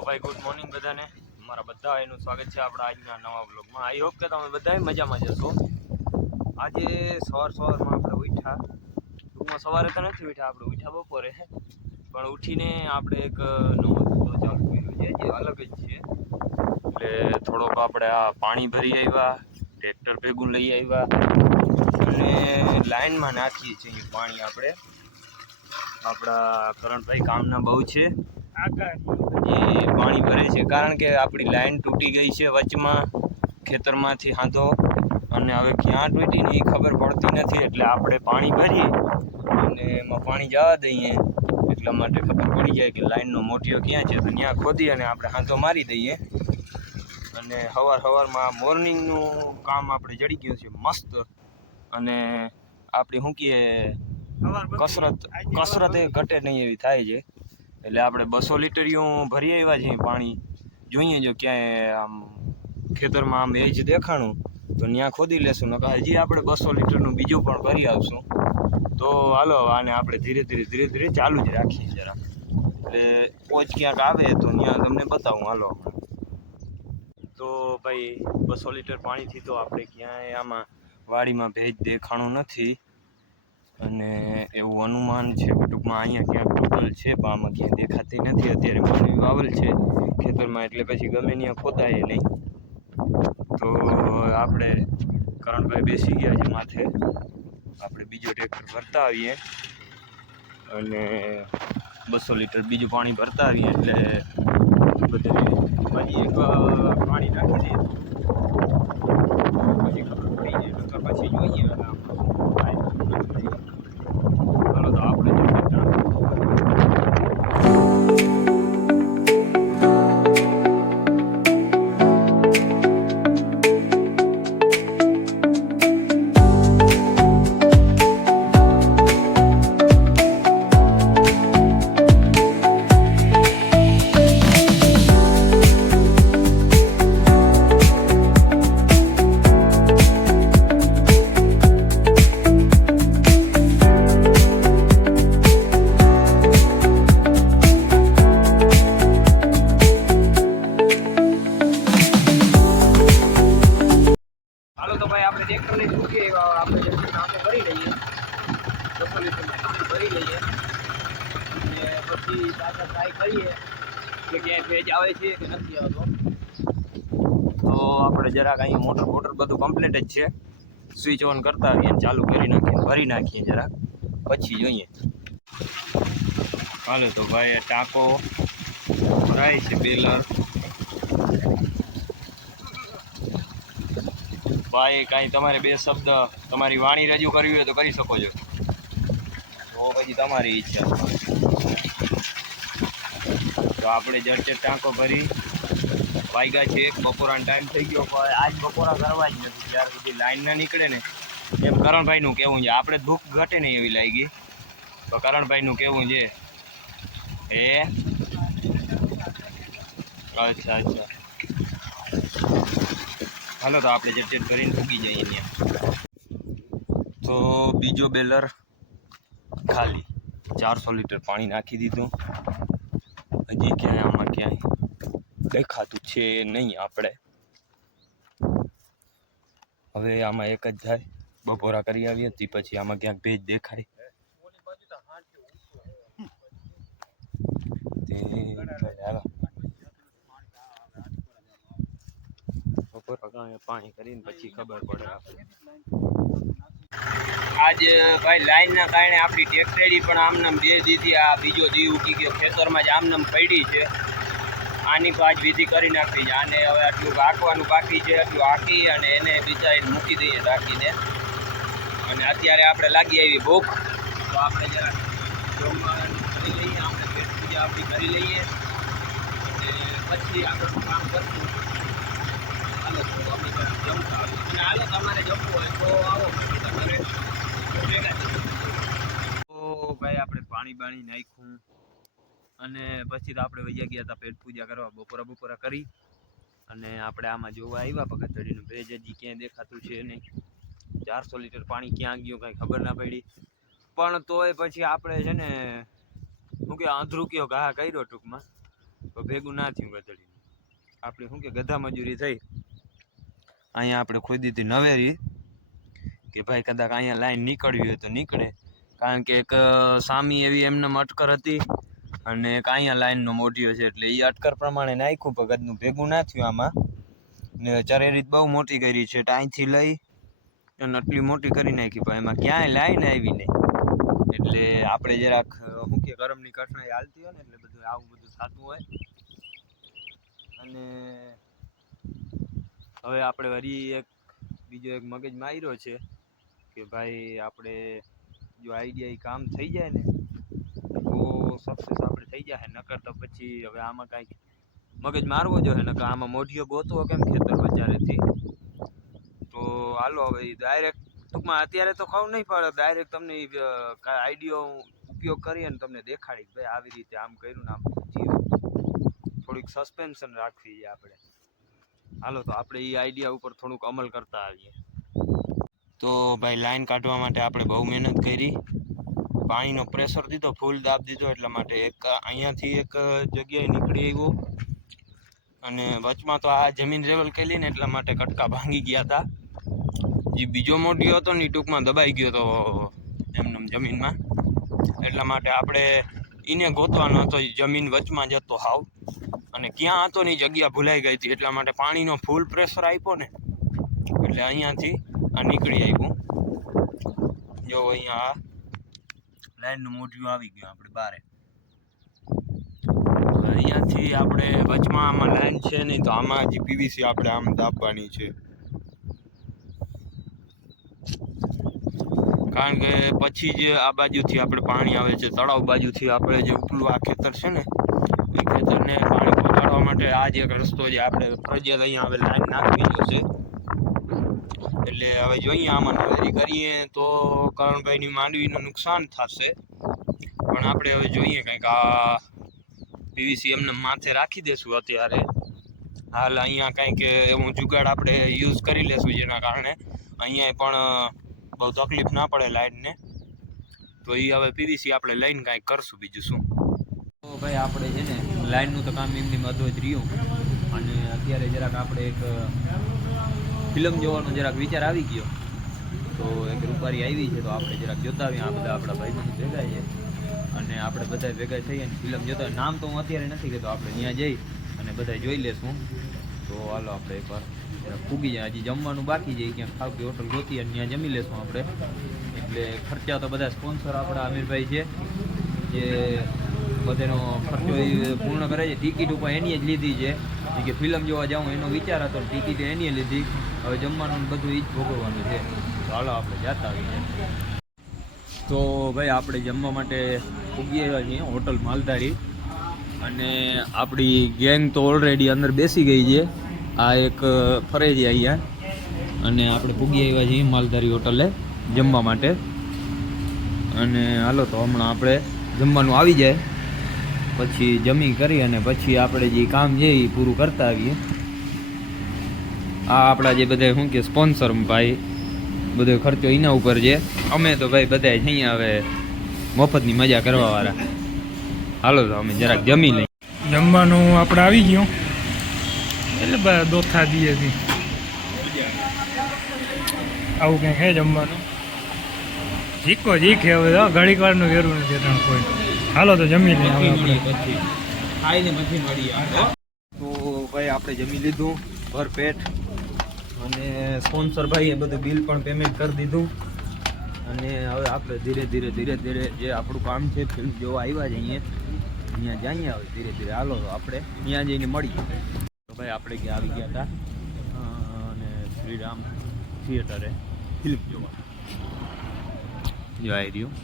ભાઈ good morning બધાને. મારા બધા એનું સ્વાગત છે આપણા આજના નવા બ્લોગમાં આઈ હોપ કે તમે બધા મજામાં જશો આજે સવાર સવારમાં આપણે ઉઠ્યા. ટૂંકમાં સવારે તો નથી ઉઠ્યા, આપણે ઉઠ્યા બપોરે. પણ ઉઠીને આપણે એક નવો ધંધો ચાલુ કર્યો છે, જે અલગ જ છે. એટલે થોડોક આપણે આ પાણી ભરી આવ્યા ટ્રેક્ટર ભેગું લઈ આવ્યા. અને લાઈનમાં નાખીએ છીએ પાણી આપણે. આપણા કરણભાઈ કામના બહુ છે. એ પાણી ભરે છે. કારણ કે આપણી લાઈન તૂટી ગઈ છે વચમાં ખેતરમાંથી હાંધો. અને હવે ક્યાં તૂટી ને એ ખબર પડતી નથી. એટલે આપણે પાણી ભરીએ અને એમાં પાણી જવા દઈએ. એટલા માટે ખબર પડી જાય કે લાઈનનો મોટીઓ ક્યાં છે. તો ત્યાં ખોદી અને આપણે હાંધો મારી દઈએ. અને સવાર સવારમાં મોર્નિંગનું કામ આપણે જડી ગયું છે. મસ્ત. અને આપણી શું કહીએ? કસરત કસરત એ ઘટે નહીં એવી થાય છે. એટલે આપણે બસો લીટરિયું ભરી આવ્યા છીએ પાણી. જોઈએ જો ક્યાંય આમ ખેતરમાં આમ એજ દેખાણું, તો ત્યાં ખોદી લેશું. ન હજી આપણે બસો લીટરનું બીજું પણ ભરી આવશું તો હાલો, આને આપણે ધીરે ધીરે ધીરે ધીરે ચાલુ જ રાખીએ જરા એટલે પોચ ક્યાંક આવે તો ત્યાં તમને બતાવું હાલો તો ભાઈ, બસો લીટર પાણીથી તો આપણે ક્યાંય આમાં વાડીમાં ભેજ દેખાણું નથી. અને એવું અનુમાન છે કે ટૂંકમાં અહીંયા ક્યાંક ટોટલ છે, પણ આમાં ક્યાંય દેખાતી નથી. અત્યારે પાણી વાવલ છે, ખેતરમાં એટલે પછી ગમે ત્યાં ખોદાય નહીં. તો આપણે કરણભાઈ બેસી ગયા છે માથે. આપણે બીજો ટ્રેક્ટર ભરતા આવીએ અને બસો લીટર બીજું પાણી ભરતા આવીએ એટલે બધે પછી એક પાણી નાખી દઈએ. પછી ખબર પડી જાય, નકર પછી જોઈએ. ભરી લઈએ. અને પછી પાછા ટ્રાય કરીએ કે ક્યાંય ભેજ આવે છે કે નથી આવતો. તો આપણે જરાક અહીં મોટર બોટર બધું કમ્પ્લીટ જ છે. સ્વિચ ઓન કરતા આવીએ ચાલુ કરી નાખીએ, ભરી નાખીએ જરાક. પછી જોઈએ. હાલો તો ભાઈ ટાંકો ભરાય છે, બેલર. ભાઈ કાંઈ તમારે બે શબ્દ તમારી વાણી રજૂ કરવી હોય તો કરી શકો છો. તો પછી તમારી ઈચ્છા. તો આપણે જડચે ટાંકો ભરી. વાગ્યા છે એક, બપોરાનો ટાઈમ થઈ ગયો, પણ આજ બપોરા કરવા જ નથી. જ્યાર સુધી લાઈન ના નીકળે ને, એમ કરણભાઈનું કહેવું છે. આપણે ભૂખ ઘટે નહીં એવી લાગી. તો કરણભાઈનું કહેવું છે એ અચ્છા અચ્છા. હાલો તો આપણે જેટ જેટ કરીને ફૂગી જઈએ ત્યાં. તો બીજો બેલર ખાલી ચારસો લીટર પાણી નાખી દીધું. હજી ક્યાંય આમાં ક્યાંય દેખાતું છે નહીં આપણે. હવે આમાં એક જ થાય, બપોરા કરી આવીએ તે પછી આમાં ક્યાંક ભેજ દેખાય. બપોરા પાણી કરીને પછી ખબર પડે આપણે. આજ, ભાઈ, લાઈનના કારણે આપણી ટેક્ટરી પણ આમનામ બે દીધી આ બીજો દી ઉગી ગયો. ખેતરમાં જ આમનામ પડી છે. આની આજ વિધિ કરી નાખી છે. આને હવે આટલું હાંકવાનું બાકી છે, આટલું હાંકી અને એને બીજા મૂકી દઈએ ઢાંકીને. અને અત્યારે આપણે લાગી આવી ભૂખ. તો આપણે જરા કરી લઈએ, આપણે પેટ પૂજા આપણી કરી લઈએ. અને પછી આગળનું કામ કરશું. હાલો, તો અમે જમતા આવીએ અને હાલો, તમારે જમવું હોય તો આવો. તમારે. તો ભાઈ આપણે પાણી બાણી નાખ્યું. અને પછી તો આપણે વૈયા ગયા હતા પેટ પૂજા કરવા બપોરા બપોરા કરી. અને આપણે આમાં જોવા આવ્યા પગથડીનું ભેજ, હજી ક્યાંય દેખાતું છે નહીં. ચારસો લીટર પાણી ક્યાં ગયું કાંઈ ખબર ના પડી. પણ તોય પછી આપણે છે ને શું કે આંધળું કયો ઘા કર્યો ટૂંકમાં. તો ભેગું ના થયું ગધડીનું આપણે શું કે ગધા મજૂરી થઈ. અહીંયા આપણે ખોદી હતી નવેરી. કે ભાઈ કદાચ અહીંયા લાઈન નીકળવી હોય તો નીકળે. કારણ કે એક સામી એવી એમને અટકર હતી અને એક અહીંયા લાઈનનો મોઢિયો છે એટલે એ અટકર પ્રમાણે નાખ્યું પગદનું ભેગું ના થયું આમાં. ને ચરેરીત બહુ મોટી કરી છે અહીંથી લઈ અને આટલી મોટી કરી નાખી, પણ એમાં ક્યાંય લાઈન આવી નહીં. એટલે આપણે જરાક મુખ્ય કે કરમની હાલતી હોય ને એટલે બધું આવું બધું થતું હોય. અને હવે આપણે વળી એક, બીજો એક મગજ માર્યો છે. કે ભાઈ આપણે જો આઈડિયા એ કામ થઈ જાય ને, તો સક્સેસ આપણે થઈ જાય, નકર તો પછી હવે આમાં કાંઈક મગજ મારવો જોઈએ, નકર આમાં મોઢિયો ગોતવો કેમ ખેતર બજારેથી તો હાલો, હવે ડાયરેક્ટ ટૂંકમાં અત્યારે તો ખબર નહીં પડે ડાયરેક્ટ તમને આઈડિયો ઉપયોગ કરી અને તમને દેખાડી ભાઈ આવી રીતે આમ કર્યું ને આમ થોડીક સસ્પેન્શન રાખવી છે આપણે. હાલો, તો આપણે એ આઈડિયા ઉપર થોડુંક અમલ કરતા આવીએ. તો ભાઈ લાઈન કાઢવા માટે આપણે બહુ મહેનત કરી. પાણીનો પ્રેશર દીધો, ફૂલ દાબ દીધો, એટલા માટે એક અહીંયાથી એક જગ્યાએ નીકળી આવ્યો. અને વચમાં તો આ જમીન લેવલ કરી ને એટલા માટે કટકા ભાંગી ગયા હતા. જે બીજો મોટી હતો ને એ ટૂંકમાં દબાઈ ગયો હતો એમને જમીનમાં. એટલા માટે આપણે એને ગોતવાનો હતો જમીન વચમાં જતો હાવ. અને ક્યાં હતો ને જગ્યા ભૂલાઈ ગઈ હતી. એટલા માટે પાણીનો ફૂલ પ્રેશર આપ્યો ને. એટલે અહીંયાથી આ નીકળી આવ્યું. જો અહીંયા લાઈનનું મોઢિયું આવી ગયું આપણે બારે. અહીંયાથી આપણે વચમાં આમાં લાઈન છે નહીં તો આમાં હજી પીવીસી આપણે આમ દાબવાની છે. કારણ કે પછી જે આ બાજુથી આપણે પાણી આવે છે, તળાવ બાજુથી આપણે જે ઉપલું આ ખેતર છે ને, એ ખેતરને પાણી પહોંચાડવા માટે આ જે રસ્તો જે આપણે ફરજિયાત અહીંયા હવે લાઈન નાખવી છે. એટલે હવે જોઈએ આમાં નવેરી કરીએ તો કરણભાઈની માંડવીનું નુકસાન થશે. પણ આપણે હવે જોઈએ કંઈક આ પીવીસી એમને માથે રાખી દેશું અત્યારે. હાલ અહીંયા કંઈક એવું જુગાડ આપણે યુઝ કરી લેશું જેના કારણે અહીંયા પણ બહુ તકલીફ ના પડે લાઇટને તો એ હવે પીવીસી આપણે લઈને કાંઈક કરશું બીજું શું. તો ભાઈ આપણે છે ને લાઇનનું તો કામ એમની મધ્ય જ રહ્યું. અને અત્યારે જરાક આપણે એક ફિલ્મ જોવાનો જરાક વિચાર આવી ગયો. તો એક રૂપારી આવી છે, તો આપણે જરાક જોતા આવીએ. આ બધા આપણા ભાઈબંધો ભેગા છે. અને આપણે બધા ભેગા થઈએ અને ફિલ્મ જોતા. નામ તો હું અત્યારે નથી કહેતો, આપણે ત્યાં જઈ અને બધા જોઈ લેશું. તો હાલો આપણે એકવાર ફૂગી જાય. હજી જમવાનું બાકી જાય ક્યાંક ખાવતી હોટલ ગોતી અને ત્યાં જમી લેશું આપણે. એટલે ખર્ચા તો બધા સ્પોન્સર આપણા અમીરભાઈ છે, જે બધાનો ખર્ચો પૂર્ણ કરે છે. ટિકિટ ઉપર એની જ લીધી છે. કે ફિલ્મ જોવા જાઉં એનો વિચાર હતો ટિકિટ એની લીધી હવે જમવાનું બધું એ જ ભોગવવાનું છે. તો હાલો આપણે જાતા આવીએ. તો ભાઈ આપણે જમવા માટે ઉગીએ છીએ હોટલ માલધારી. અને આપણી ગેંગ તો ઓલરેડી અંદર બેસી ગઈ છે. આ એક ફરે છે અહીંયા અને આપણે પૂગી આવ્યા છીએ માલધારી હોટલે જમવા માટે. અને હાલો તો હમણાં આપણે જમવાનું આવી જાય. પછી જમી કરી અને પછી આપણે જે કામ છે એ પૂરું કરતા આવીએ. આ આપણા જે બધા, શું કે, સ્પોન્સર ભાઈ, બધો ખર્ચો એના ઉપર છે. અમે તો ભાઈ બધા અહીંયા હવે મફતની મજા કરવા વાળા હાલો તો અમે જરાક જમી લઈએ. જમવાનું આપણે આવી ગયું. એટલે દોથા દઈએ છે આવું કંઈક છે જમવાનું? જીકો જીખે હવે ઘડીક વારનું વેરું નથી કોઈ. હાલો તો જમી લઈએ આપણે. પછી ખાઈને પછી મળીએ તો ભાઈ આપણે જમી લીધું, ભર પેટ, અને સ્પોન્સર ભાઈએ બધું બિલ પણ પેમેન્ટ કરી દીધું. અને હવે આપણે ધીરે ધીરે ધીરે ધીરે જે આપણું કામ છે ફિલ્મ જોવા આવ્યા છે અહીંયા. જઈએ હવે ધીરે ધીરે. હાલો આપણે ત્યાં જઈને મળીએ. તો ભાઈ આપણે ગયા આવી ગયા હતા? અને શ્રીરામ થિયેટરે ફિલ્મ જોવા. જો આવી રહ્યું.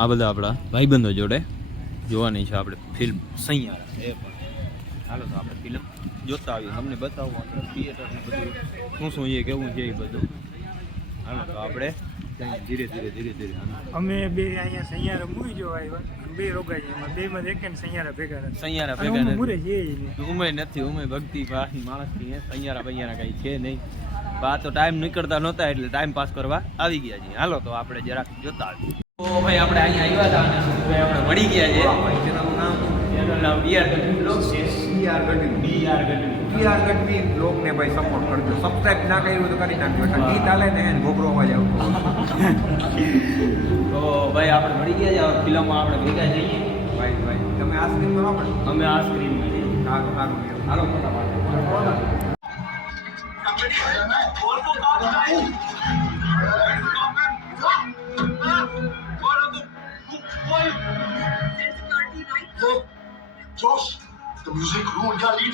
આ બધા આપણા ભાઈબંધો જોડે જોવાની છે આપણે ફિલ્મ સૈયારા એ પણ. હાલો તો આપણે ફિલ્મ જોતા આવીએ. અમને બતાવો આપણે થિયેટર ને બધું. શું શું એ કેવું છે એ બધું. હાલો તો આપણે ધીરે ધીરે ધીરે ધીરે અમે બે અહીંયા સૈયારા મૂવી જોવા આવ્યા. બે રોગાઈ એમાં બે માં એક સૈયારા ભેગા સૈયારા ભેગા હું મૂરે નથી છે. ઉમે નથી ઉમે ભક્તિ પાસની માણસની હે. સૈયારા બૈયારા કઈ છે નહીં. બા તો ટાઈમ નીકળતા નહોતા એટલે ટાઈમ પાસ કરવા આવી ગયા છીએ. હાલો તો આપણે જરાક જોતા આવીએ. તો ભાઈ આપણે અહીંયા આવ્યા હતા અને ભાઈ આપણે મળી ગયા છે. તેનું નામ એનું નામ ડીઆર ગઢવી બ્લોગ છે DR Gadhvi DR Gadhvi DR Gadhvi બ્લોગને ભાઈ સપોર્ટ કરજો. સબસ્ક્રાઇબ ના કર્યું તો કરી નાખજો. એટલે ગીત હાલે ને એને ઘોઘરો અવાજ આવતો તો ભાઈ આપણે મળી ગયા છે. ફિલ્મમાં આપણે ભેગા જઈએ ભાઈ ભાઈ તમે આ સ્ક્રીનમાં વાપરો. અમે આ સ્ક્રીનમાં જઈએ સારું સારું ફટાફટ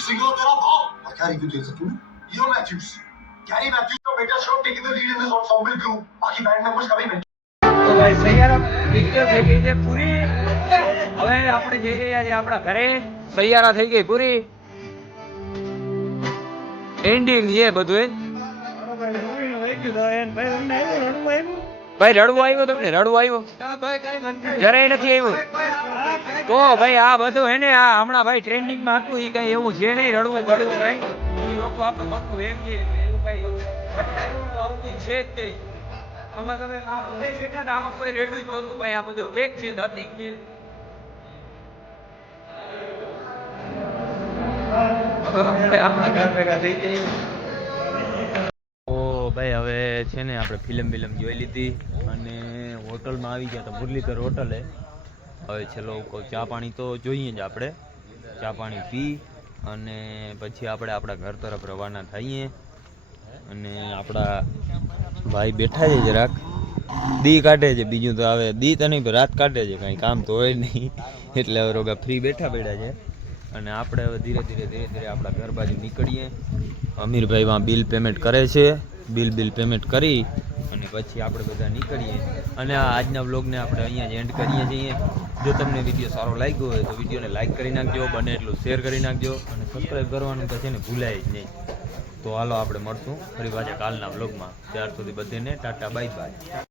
Singolter'a Paul. Magari che tu tu? Io Matthews. Gary Matthews the better shot taking the lead in this ensemble group. બાકી બેન્ડ મેમ્બર્સ કભી મેં તો ભાઈ સૈયારા પિક્ચર થઈ ગઈ છે પૂરી હવે આપણે જઈ રહ્યા છીએ આપણા ઘરે સૈયારા થઈ ગઈ પૂરી એન્ડિંગ છે બધું એ ભાઈ ભાઈ ભાઈ ભાઈ ભાઈ રડવું આવ્યું તમને? રડવું આવ્યું? જરાય નથી આવ્યું? તો ભાઈ, આ બધું હે ને, આ હમણાં ભાઈ ટ્રેન્ડિંગમાં હતું એ કઈ એવું છે નહીં, રડવું પડવું ભાઈ લોકો આપણે બધું એમ કે, એવું કઈ છે. જ નહીં. આમાં તમે આ બેઠા આમાં કોઈ રેડવું જ નહોતું ભાઈ, આ બધું ફેક છે, ધરતી કે. આપણા ઘર ભેગા થઈ ભાઈ હવે છે ને, આપણે ફિલ્મ બિલમ જોઈ લીધી અને હોટલમાં આવી ગયા તો મુરલીધર હોટલે. હવે છેલ્લો ચા પાણી તો જોઈએ જ આપણે. ચા પાણી પી અને પછી આપણે આપણા ઘર તરફ રવાના થઈએ. અને આપણા ભાઈ બેઠા છે જરાક. દી કાઢે છે, બીજું તો હવે દી તો નહીં રાત કાઢે છે, કાંઈ કામ તો હોય નહીં. એટલે હવે રોગા ફ્રી બેઠા બેઠા છે. અને આપણે હવે ધીરે ધીરે ધીરે ધીરે આપણા ઘર બાજુ નીકળીએ. અમીરભાઈ વાં બિલ પેમેન્ટ કરે છે. બિલ બિલ પેમેન્ટ કરી અને પછી આપણે બધા નીકળીએ. અને આ આજના વ્લોગને આપણે અહીંયા જ એન્ડ કરીએ છીએ. જો તમને વીડિયો સારો લાગ્યો હોય તો વિડીયોને લાઈક કરી નાખજો, બને એટલું શેર કરી નાખજો અને સબસ્ક્રાઈબ કરવાનું તો છે ને ભૂલાય જ નહીં. તો હાલો આપણે મળશું ફરી પાછા કાલના વ્લોગમાં. ત્યાર સુધી બધેને ટાટા બાય બાય